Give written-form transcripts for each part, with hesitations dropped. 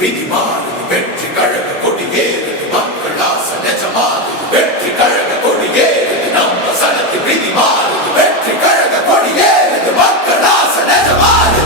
விதி மாறுது வெற்றி கழக கொடியேறுது மக்கள் ஆசை நிஜமாகுது வெற்றி கழக கொடியேறுது நம்ம சனத்து விதி மாறுது வெற்றி கழக கொடியேறுது மக்கள் ஆசை நிஜமாகுது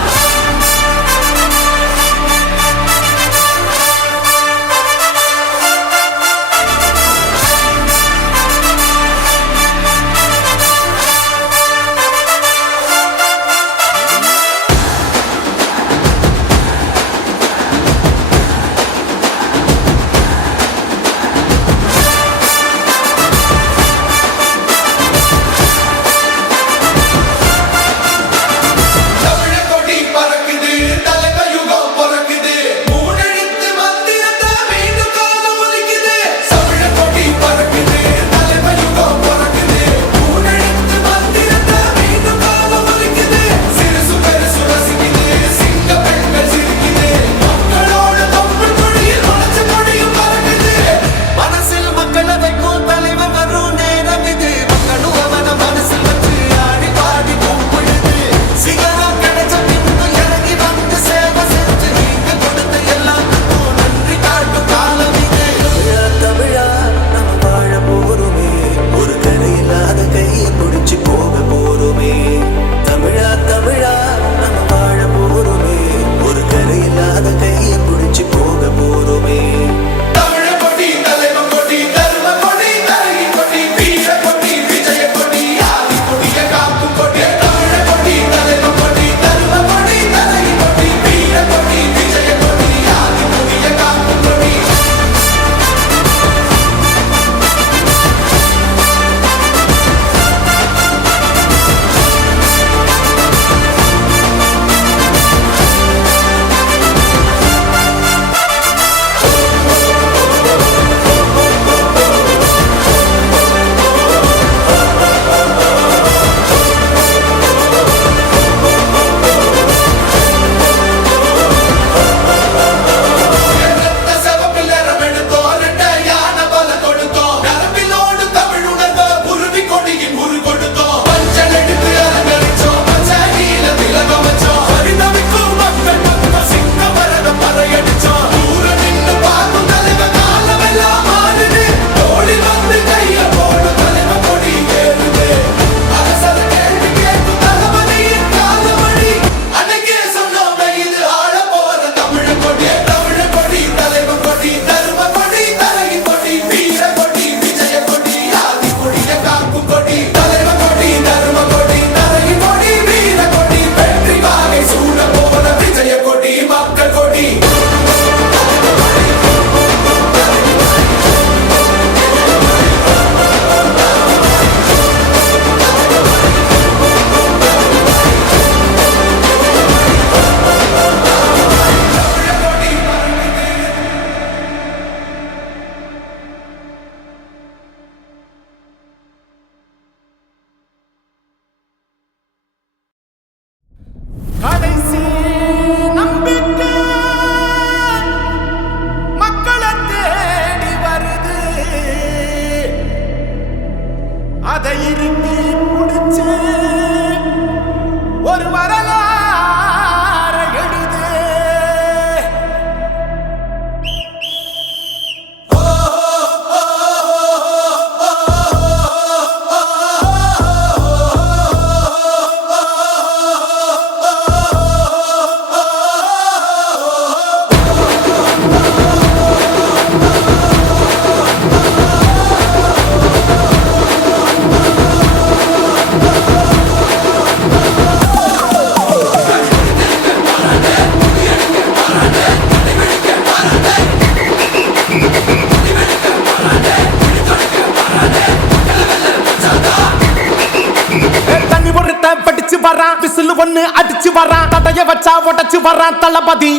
விசில் ஒண்ணு அடிச்சு வரான் தடைய வச்சா உடச்சு வரான் தளபதி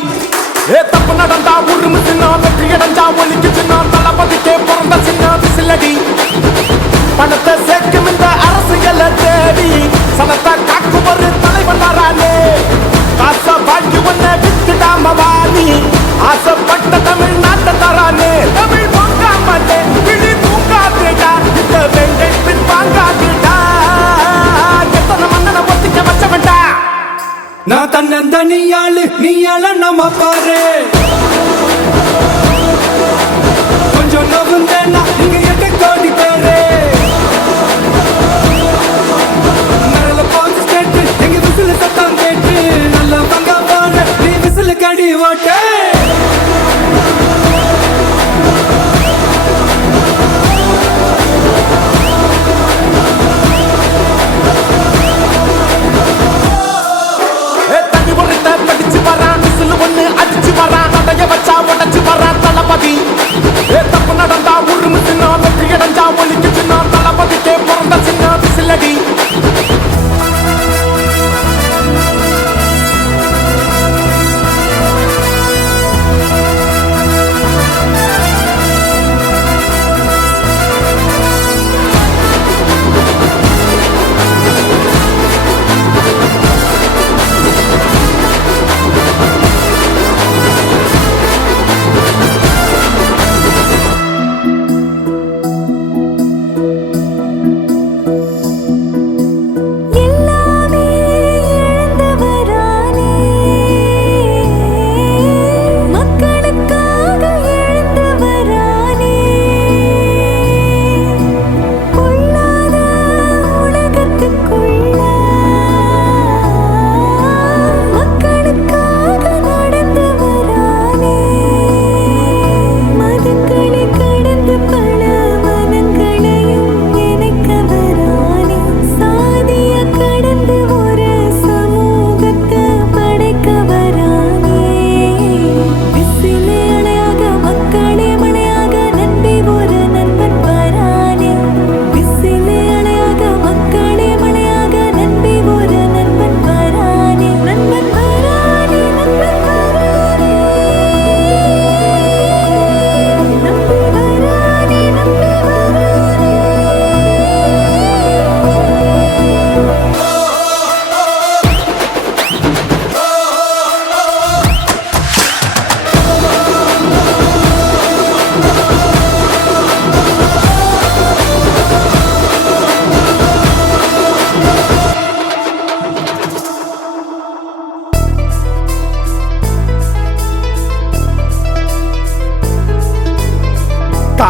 தப்பு நடந்தா உருமு சின்ன வெற்றி அடைஞ்சா ஒலிக்கு சின்ன தளபதிக்கே பிறந்த சின்ன விசிலடி பணத்தை சேர்க்கும் இந்த அரசியலை தேடி சனத்தை காக்கும் ஒரு தலைவன் வரானே காசை வாங்கி ஒன்ன வித்துடாம வாணி ஆசைப்பட்ட தமிழ்நாட்டை தரானே தமிழ் பொங்காமலே விழி தூங்காதேடா இந்த வெங்கை பின் வாங்காதேடா எத்தனை மன்னனை ஒத்திக்க வச்சவன்டா நான் தன்னந்தனியாளு நீயால நம்ம பாரு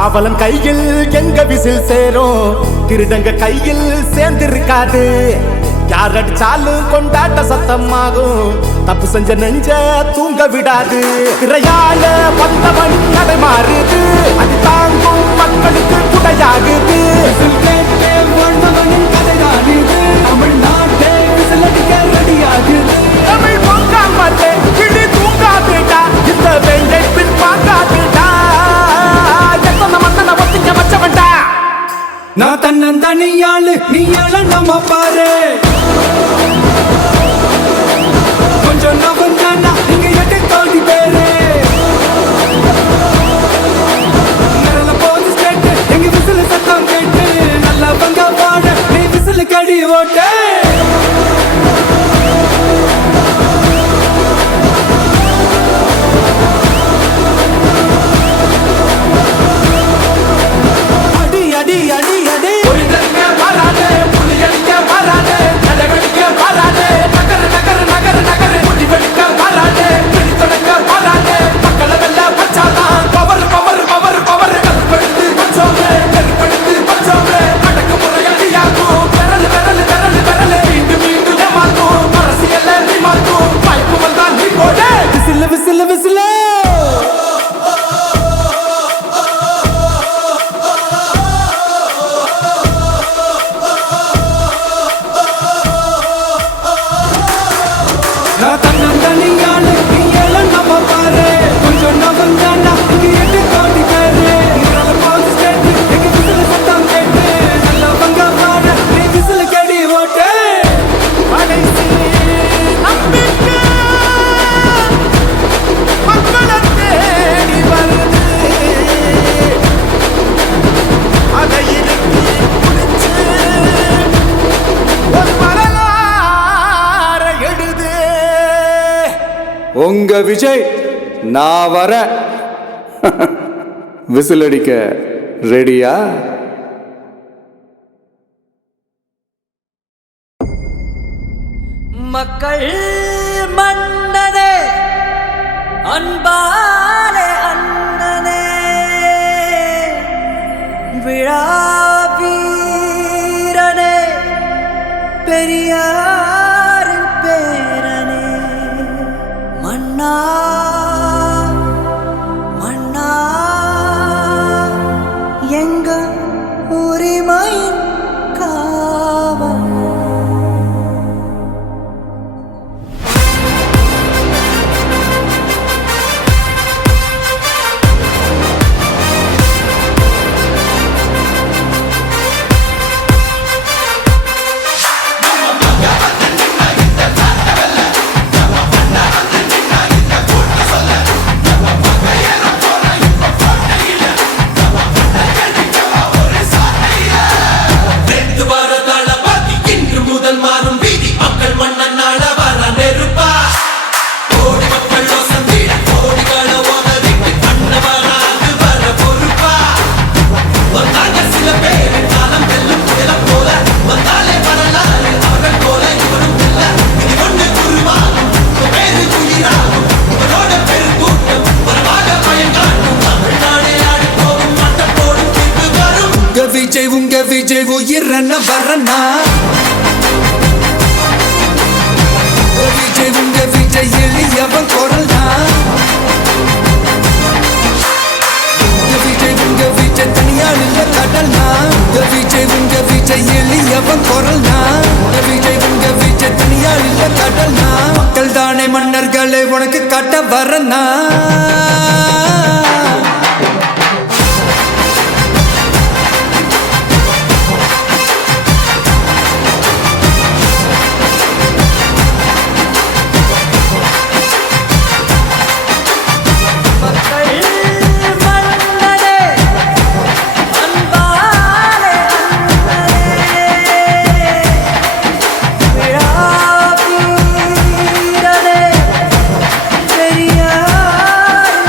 காவலன் கையில் எங்க விசில் சேரும், திருடங்க கையில் சேர்ந்திருக்காது. யார் அடிச்சாலும் கொண்டாட்ட சத்தமாகும், தப்பு செஞ்ச நெஞ்ச தூங்க விடாது. திரையால வந்தவன் நடை மாறுது, அது தாங்கும் மக்களுக்கு குடையாகுது. தமிழ்நாட்டே விசில் அடிக்க ரெடியாகுது. தமிழ் பொங்காமட்டே கிளி தூங்காதுடா, இந்த வெங்கை பின் பார்க்காதுடா. எத்தனை மன்னனை ஒத்திக்க வச்சவன்டா. நான் தன்னந்தனியாளு நீயாள நம்ம பாரு, கொஞ்சம் நவந்தானா இங்க எட்டு கோடி பேரு. நிரல போது ஸ்டேட்டு எங்க விசில் சத்தம் கேட்டு, நல்லா பங்க பாட நீ விசில் கடி ஓட்ட. உங்க விஜய் நான் வர விசில் அடிக்க ரெடியா? மக்கள் மன்னனே அன்பாலே அண்ணனே, விழா வீரனே பெரியாரின் பேரனே, மன்னா மன்னா எங்க உரிமையின் காவல். உங்க விஜய் உயிரன வரனா, உங்க விஜய் எளியவன் குரல்னா, உங்க விஜய் தனியாள் இல்ல கடல்னா, உங்க விஜய் எளியவன் குரல்னா, உங்க விஜய் தனியாள் இல்ல கடல்னா. மக்கள் தானே மன்னர்களே உனக்கு காட்ட வரனா. பெரியார்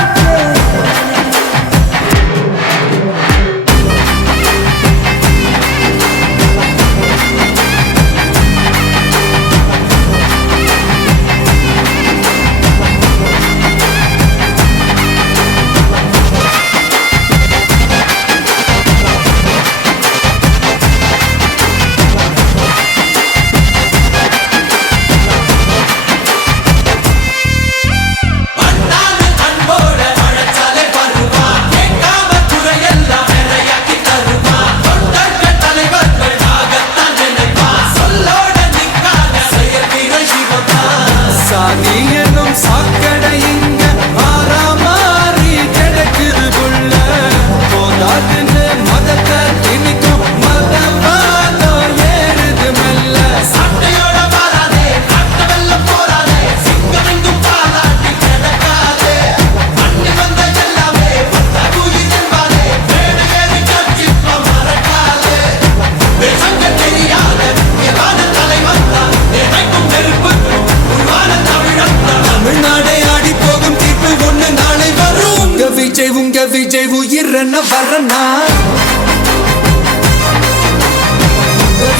உயிரென்ன வரனா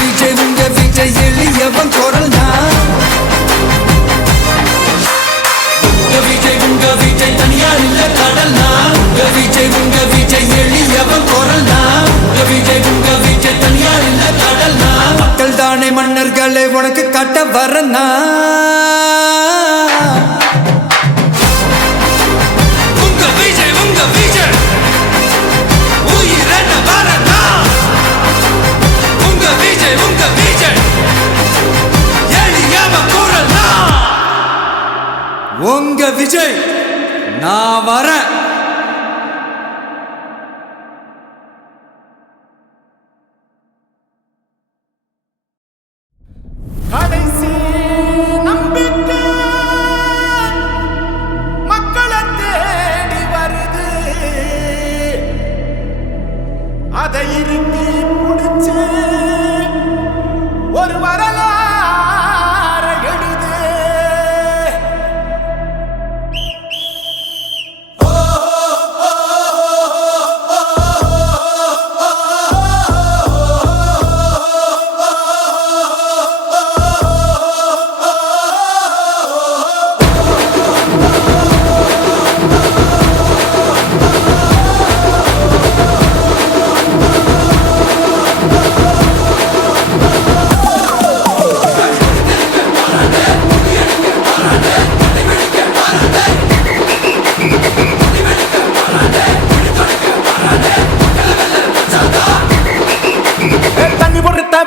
விஜய் உங்க விஜய் எளியவன் குரல்னா விஜய் உங்க விஜய் தனியார் இல்ல கடல்னா விஜய் உங்க விஜய் எளியவன் குரல்னா விஜய் உங்க விஜய் தனியார் இல்ல கடல்னா மக்கள் தானே மன்னர்களே உனக்கு காட்ட வரனா உங்க விஜய் உயிரென்ன வரனா உங்க விஜய் எளியவன் குரல்னா உங்க விஜய் நான் வரேன். கடைசி நம்பிக்கை மக்களை தேடி வருது, அதை இறுக்கி முடிச்சு ஒரு வரலாறு எழுது.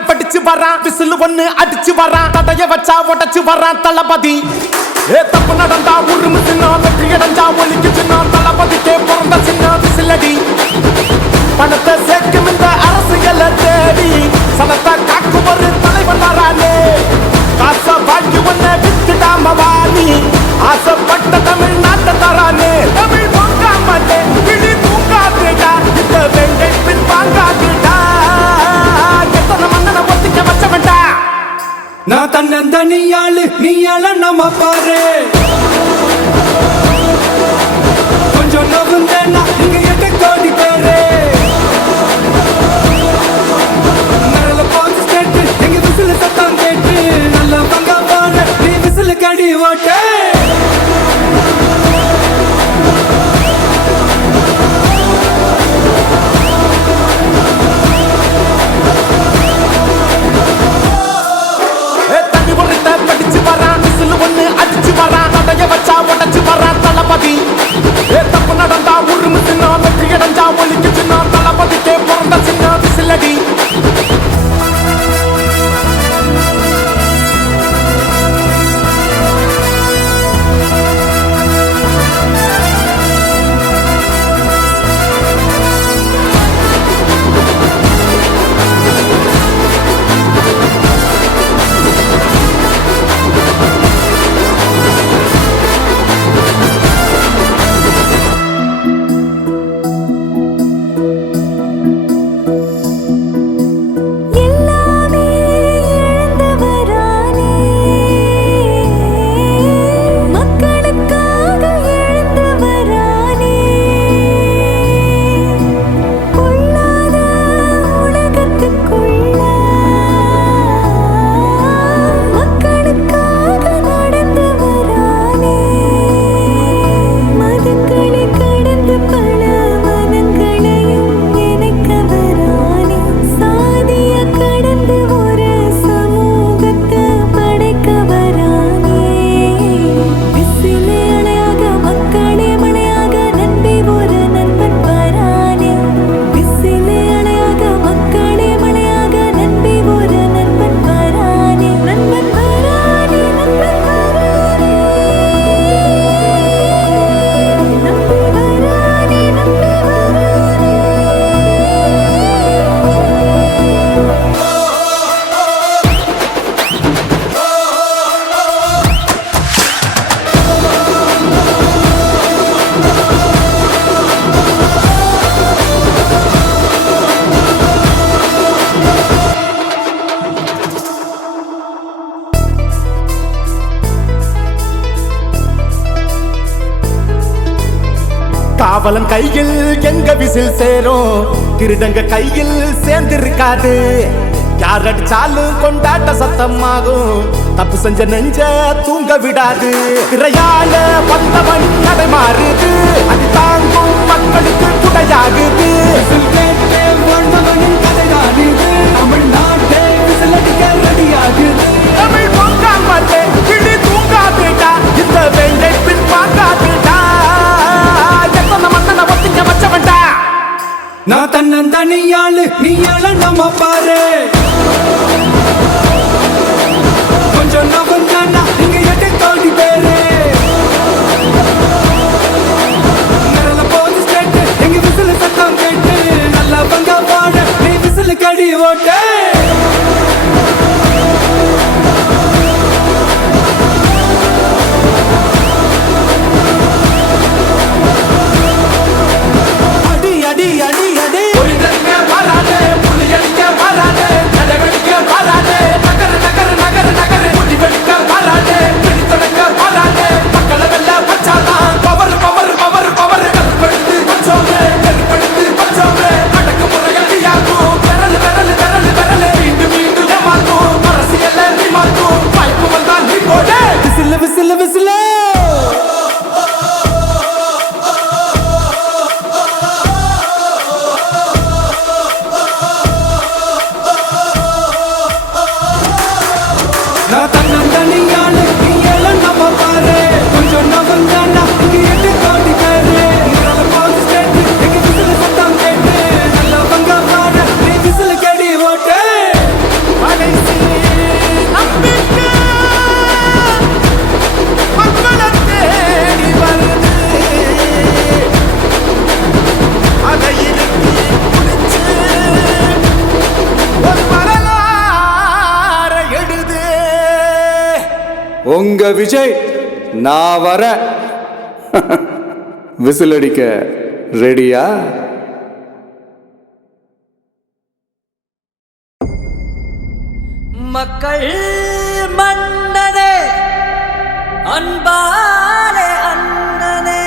படிச்சு வரான் விசில் ஒண்ணு அடிச்சு வரான் தடைய வச்சா உடச்சு வரான் தளபதி. தப்பு நடந்தா உருமு சின்ன வெற்றி அடைஞ்சா ஒலிக்கு சின்ன தளபதிக்கே பிறந்த சின்ன விசிலடி. பணத்தை சேர்க்கும் இந்த அரசியலை தேடி சனத்தை காக்கும் ஒரு தலைவன் வரானே. காச வாங்கி ஒன்ன வித்துடாம வாணி ஆசைப்பட்ட தமிழ்நாட்டை தரானே. தமிழ் பொங்காமட்டே கிளி தூங்காதுடா இந்த வெங்கை பின் வாங்காதுடா. நான் தன்னந்தனியாளு நீயால நம்ம பாரு கொஞ்சம் நவுந்தேன்னா நீங்க 8 கோடி பேரு நல்ல பாட்டு ஸ்டேட்டு எங்க விசில சத்தம் கேட்டு நல்ல பங்க பாரு நீ விசில கடி ஓட்டு. படிச்சு வரான் விசில் ஒண்ணு அடிச்சு வரான் காவலன் கையில் எங்க விசில் சேரும், திருடங்க கையில் சேர்ந்திருக்காது. யார் அடிச்சாலும் கொண்டாட்ட சத்தமாகும், தப்பு செஞ்ச நெஞ்ச தூங்க விடாது. திரையால வந்தவன் கடை மாறுது, அது தாங்கும் மக்களுக்கு துணையாகுது. தமிழ்நாட்டே விசிலடிக்க ரெடியாகுது. தமிழ் பொங்கால் மாட்டே கிளி தூங்காதேடா, இந்த வெள்ளை பின் பார்க்காதேடா. எத்தனை மன்னனை ஒத்திங்க வச்சவன்டா. நான் தன்னந்தனியாளு நீ ஏழ நம்ம பாரு. கொஞ்சம் நவந்தானா இங்க 8 கோடி பேரு. நிரல போது ஸ்டேட் எங்க விசில் சத்தம் கேட்டு, நல்லா பங்க பாட நீ விசில் கடி ஓட்டு. அடி அடி அடி அடி புலிதங்க வராதே, புலியடிக்க வராதே, நடவடிக்க வராதே, நகர நகர நகர நகர புலி வெடிக்க வராதே, பிடித்தொடக்க வராதே. மக்களை வெல்ல வச்சாதான் பவர் பவர் பவர் பவர். கருப்படுத்து வச்சோமே, கருப்படுத்து வச்சோமே, அடக்குமுறை அடியாகும். விரல் விரல் விரல் விரல் மீண்டும் மீண்டும் ஏமாற்றும், அரசியல்ல நீ மாற்றும். வாய்ப்பு வந்தால் நீ போடு. Whistle whistle whistle. நான் தன்னந்தனியாளு நீ ஏழ நம்ம பாரு. கொஞ்சம் நவந்தானா இங்க 8 கோடி பேரு. நிரல போது ஸ்டேட் எங்க விசில் சத்தம் கேட்டு, நல்லா பங்க பாட நீ விசில் கடி ஓட்டு. கடைசி நம்பிக்கை மக்களை தேடி வருது, அதை இறுக்கி பிடிச்சு ஒரு வரலாறை எழுது. உங்க விஜய் நான் வர. விசில் அடிக்க ரெடியா? மக்கள் மன்னனே, அன்பாலே அண்ணனே,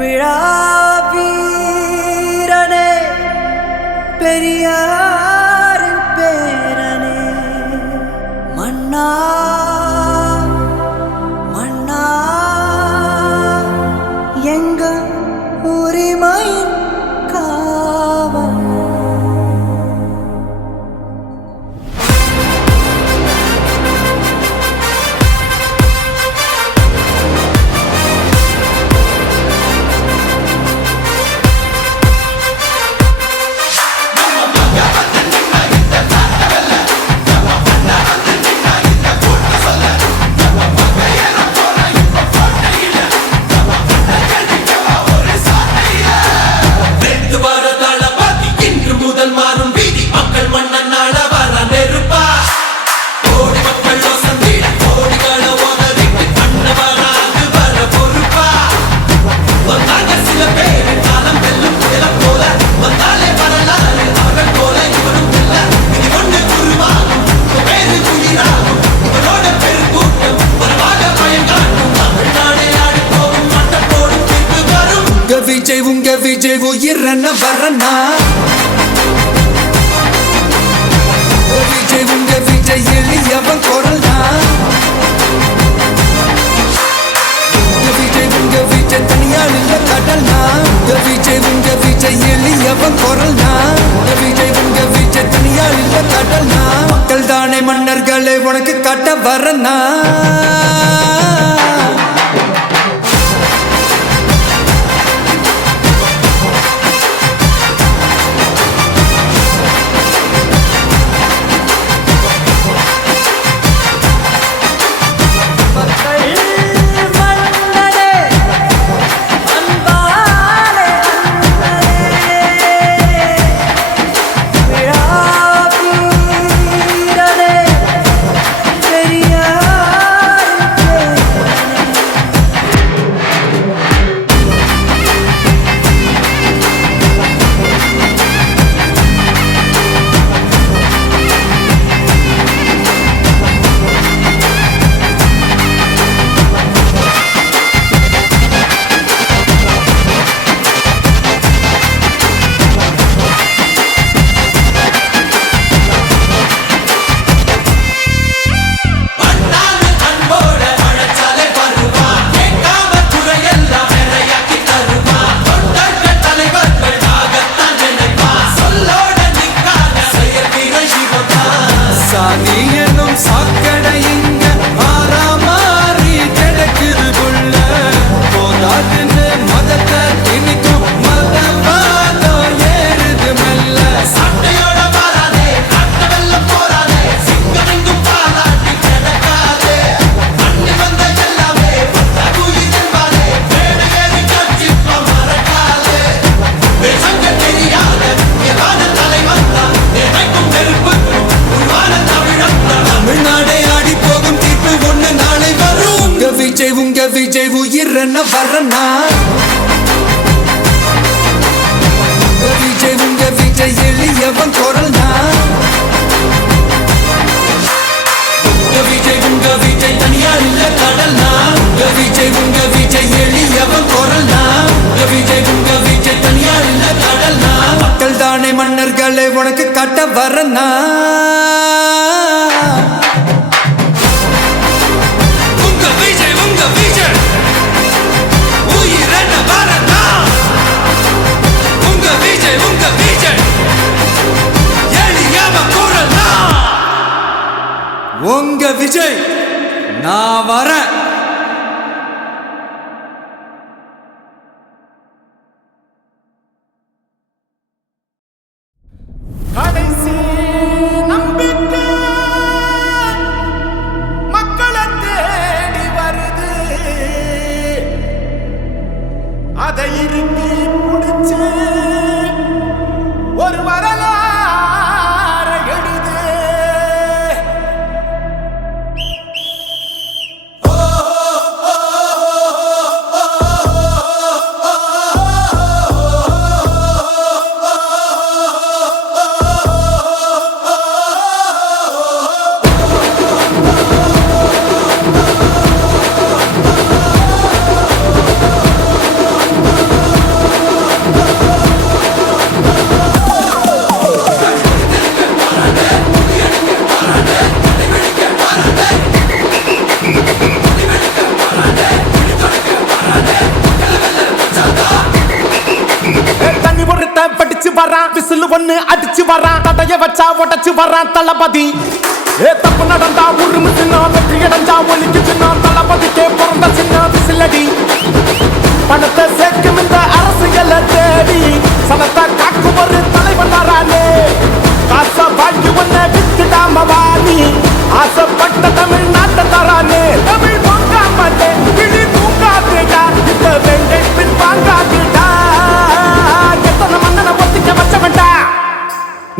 விழா வீரனே, பெரியாரின் பேரனே, மன்னா மன்னா எங்க உரிமையின் காவல். உங்க விஜய் உயிரன வரனா. விஜய் உங்க விஜய் எளியவன் குரல்னா. விஜய் உங்க விஜய் தனியாள் இல்ல கடல்னா. விஜய் உங்க விஜய் எளியவன் குரல்னா. விஜய் உங்க விஜய் தனியாள் இல்ல கடல்னா. மக்கள் தானே மன்னர்களை உனக்கு காட்ட வரனா. உங்க விஜய் எளியவன் குரல்னா உங்க விஜய் தனியார் இல்ல கடல்னா உங்க விஜய் எளியவன் குரல்னா உங்க விஜய் தனியார் இல்ல கடல்னா மக்கள் தானே மன்னர்களை உனக்கு காட்ட வரனா உங்க விஜய் நான் வரேன். கடைசி நம்பிக்கை மக்களை தேடி வருது, அதை இறுக்கி பிடிச்சு ஒரு வரலாறு எழுது. படிச்சு வரான் விசில் ஒண்ணு அடிச்சு வரான், தடைய வச்சா உடச்சு வரான் தளபதி. தப்பு நடந்தா உருமு சின்ன, வெற்றி அடைஞ்சா ஒலிக்கு சின்ன, தளபதிக்கே பிறந்த சின்ன விசிலடி. பணத்தை சேர்க்கும் இந்த அரசியலை தேடி சனத்தை காக்கும் ஒரு தலைவன் வரானே. காசை வாழ்க்கை ஒன்ன வித்துடாம வாணி, ஆசைப்பட்ட தமிழ்நாட்டை தரானே. தமிழ் பொங்காமலே கிளி தூங்காதேடா, இந்த வெங்கை பின் வாங்காதேடா.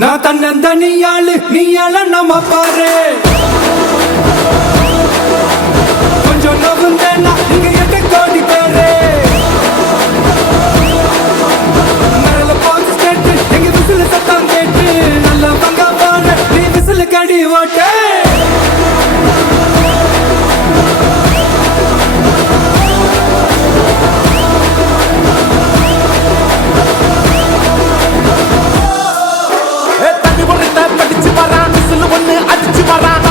நான் தன்னந்தனியாளு நீயால நம்ம பாரு, கொஞ்சம் நவுந்தேனா நீங்க 8 கோடி பேரு. நல்ல பாக்கு ஸ்டேட்டு எங்க விசில சத்தம் கேட்டு, நல்ல பங்கா பாரு நீ விசில கடி ஓட்டு. படிச்சு வரான் விசில் ஒண்ணு அடிச்சு வரான்,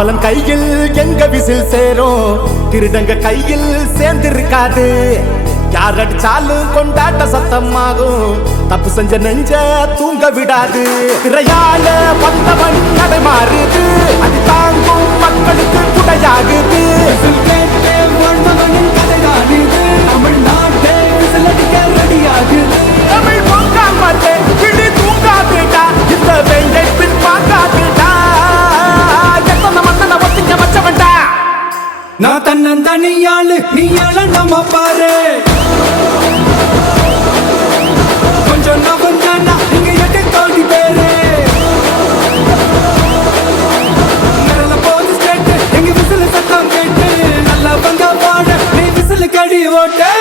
காவலன் கையில் எங்க விசில் சேரும், திருடங்க கையில் சேர்ந்திருக்காது. யார் அடிச்சாலும் கொண்டாட்ட சத்தமாகும், தப்பு செஞ்ச நெஞ்ச தூங்க விடாது. திரையால வந்தவன் நடை மாறுது, அது தாங்கும் மக்களுக்கு துணையாகுது. தமிழ்நாட்டே விசிலடிக்க ரெடியாகுது. தமிழ் பொங்காமலே கிளி தூங்காதுடா, இந்த வெங்கை பின் பார்க்காதுடா. எத்தனை மன்னனை ஒத்திக்க வச்சவன்டா. நான் தன்னந்தனியாளு நீ நம்ம பாரு, கொஞ்சம் நவந்தானா நீங்க 8 கோடி பேரு. நிரல போது ஸ்டேட் எங்க விசில் சத்தம் கேட்டு, நல்லா பங்க பாட நீ விசில் கடி ஓட்டு.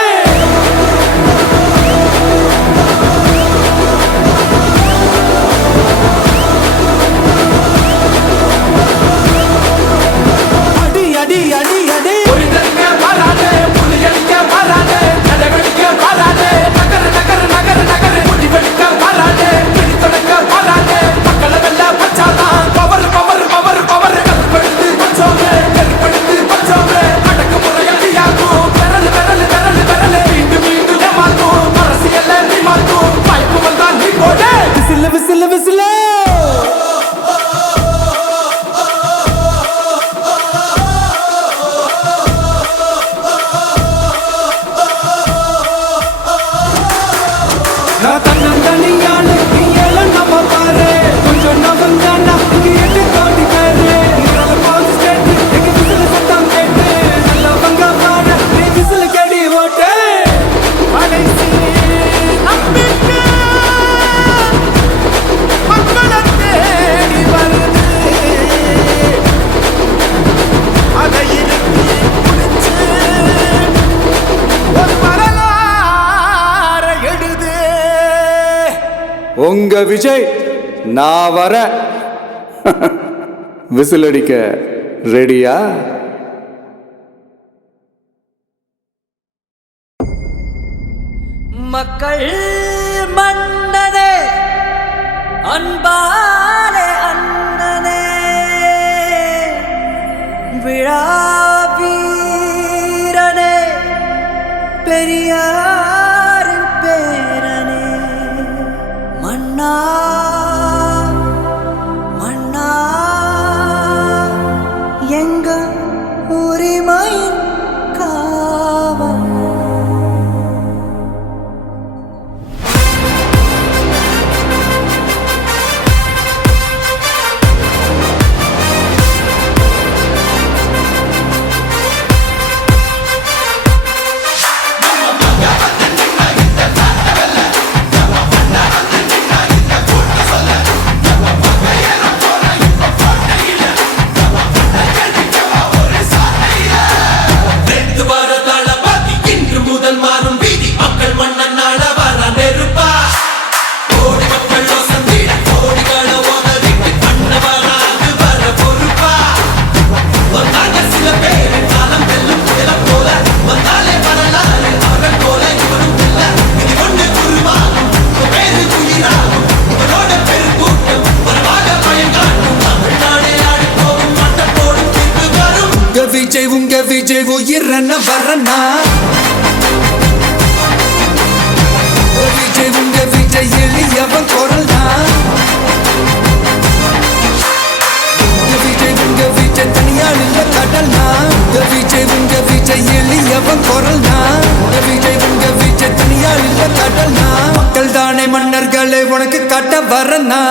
அடி அடி அடி அடி ஒளிந்தடிக்க வராதே, புலியடிக்க வராதே, நடவடிக்க வராதே, நகர நகர நகர நகர முடிவெடுக்க வராதே, பிடித்தொடக்க வராதே. மக்களை வெல்ல வச்சாதான் பவர் பவர் பவர் பவர். கற்படுத்து வச்சோமே, கற்படுத்து வச்சோமே, அடக்குமுறை அடியாகும். விரல் விரல் விரல் விரல் மீண்டும் மீண்டும் ஏமாத்தும், அரசியல் நீ மாத்தும். வாய்ப்பு வந்தா நீ போடு. Whistle whistle whistle. நான் தன்னந்தனியாளு நீ நம்ம பாரு, கொஞ்சம் நவந்தானா நீங்க 8 கோடி பேரு. நிரல போது ஸ்டேட் எங்க விசில் சத்தம் கேட்டு, நல்லா பங்க பாட நீ விசில் கடி ஓட்டு. கடைசி நம்பிக்கை மக்களை தேடி வருது, அதை இறுக்கி பிடிச்சு ஒரு வரலாறு எழுது. உங்க விஜய் நான் வர விசில் அடிக்க ரெடியா? மக்கள் மன்னனே, அன்பாலே அண்ணனே, விழா வீரனே, பெரியாரின் பேரனே, மன்னா மன்னா எங்க உரிமையின் காவல். ரெண்டு வார தளபதி இன்று முதல் மாறும் வீதி, மக்கள் மன்னன் நாட வர நெருப்பா. கோடி மக்கள் வசந்திட கோடிகள ஓதறிட்டு பண்ணவராது வர பொறுப்பா. வந்தாங்க சில பேர் காலம் வெல்லும் புயல போல, வந்தாலே வரலாறு அவர்கள் போல இவனும் இல்ல. இது ஒண்ணு குருவாகும், பேரு உயிராகும், இவனோட பெருங்கூட்டம் வரவாக பயங்காட்டும். தமிழ்நாடே ஆடி போகும், மட்ட போடும் தீர்ப்பு வரும். உங்க விஜய் உயிரன வரனா, உங்க விஜய் எளியவன் குரல்னா. உங்க விஜய் தனியாள் இல்ல கடல்னா, உங்க விஜய் எளியவன் குரல்னா. உங்க விஜய் தனியாள் இல்ல கடல்னா, மக்கள் தானே மன்னர்களே உனக்கு காட்ட வரனா.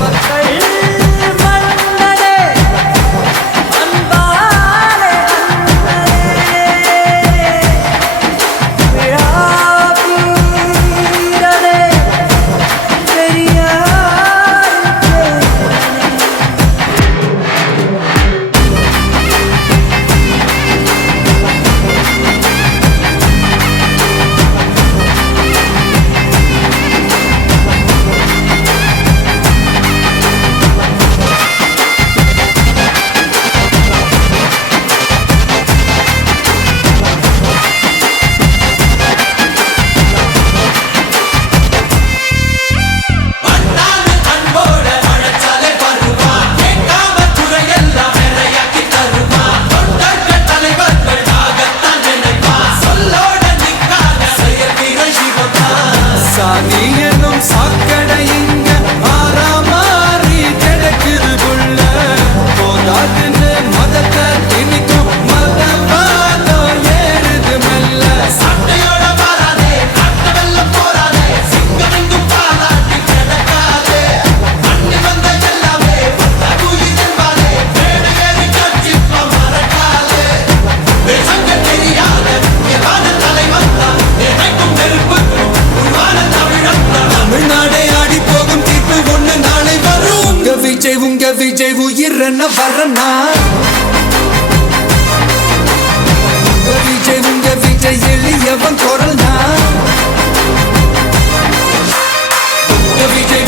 மக்கள் மன்னனே, அன்பாலே அண்ணனே, விழா வீரனே, பெரியாரின் வரனா உங்க விஜய் எளியவன் குரல்னா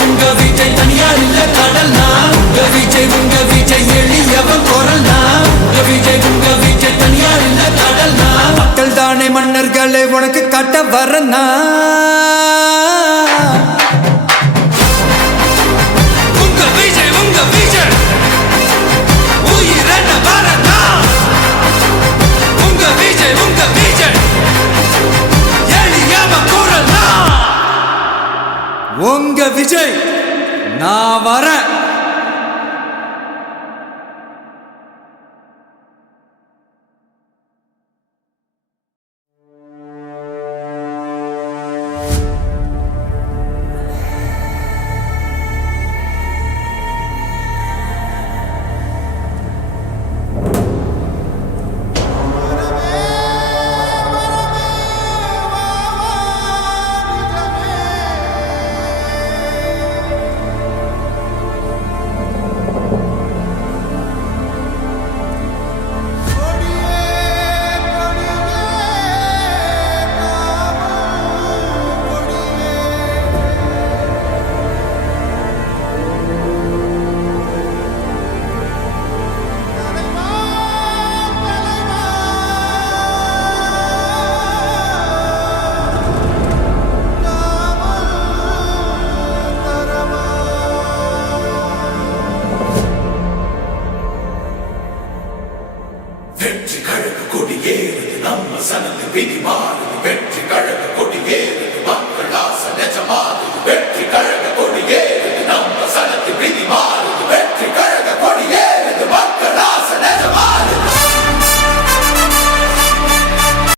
உங்க விஜய் தனியார் இல்ல கடல்னா உங்க விஜய் எளியவன் குரல்னா உங்க விஜய் தனியார் இல்ல கடல்னா மக்கள் தானே மன்னர்களே உனக்கு காட்ட வரனா உங்க விஜய் உயிரென வரனா உங்க விஜய் எளியவன் குரல்னா உங்க விஜய் நான் வரேன். வெற்றி கழக கொடியேறுது நம்ம சனத்து விதி மாறுது வெற்றி கழக கொடியேறுது மக்கள் ஆசை நிஜமாகுது வெற்றி கழக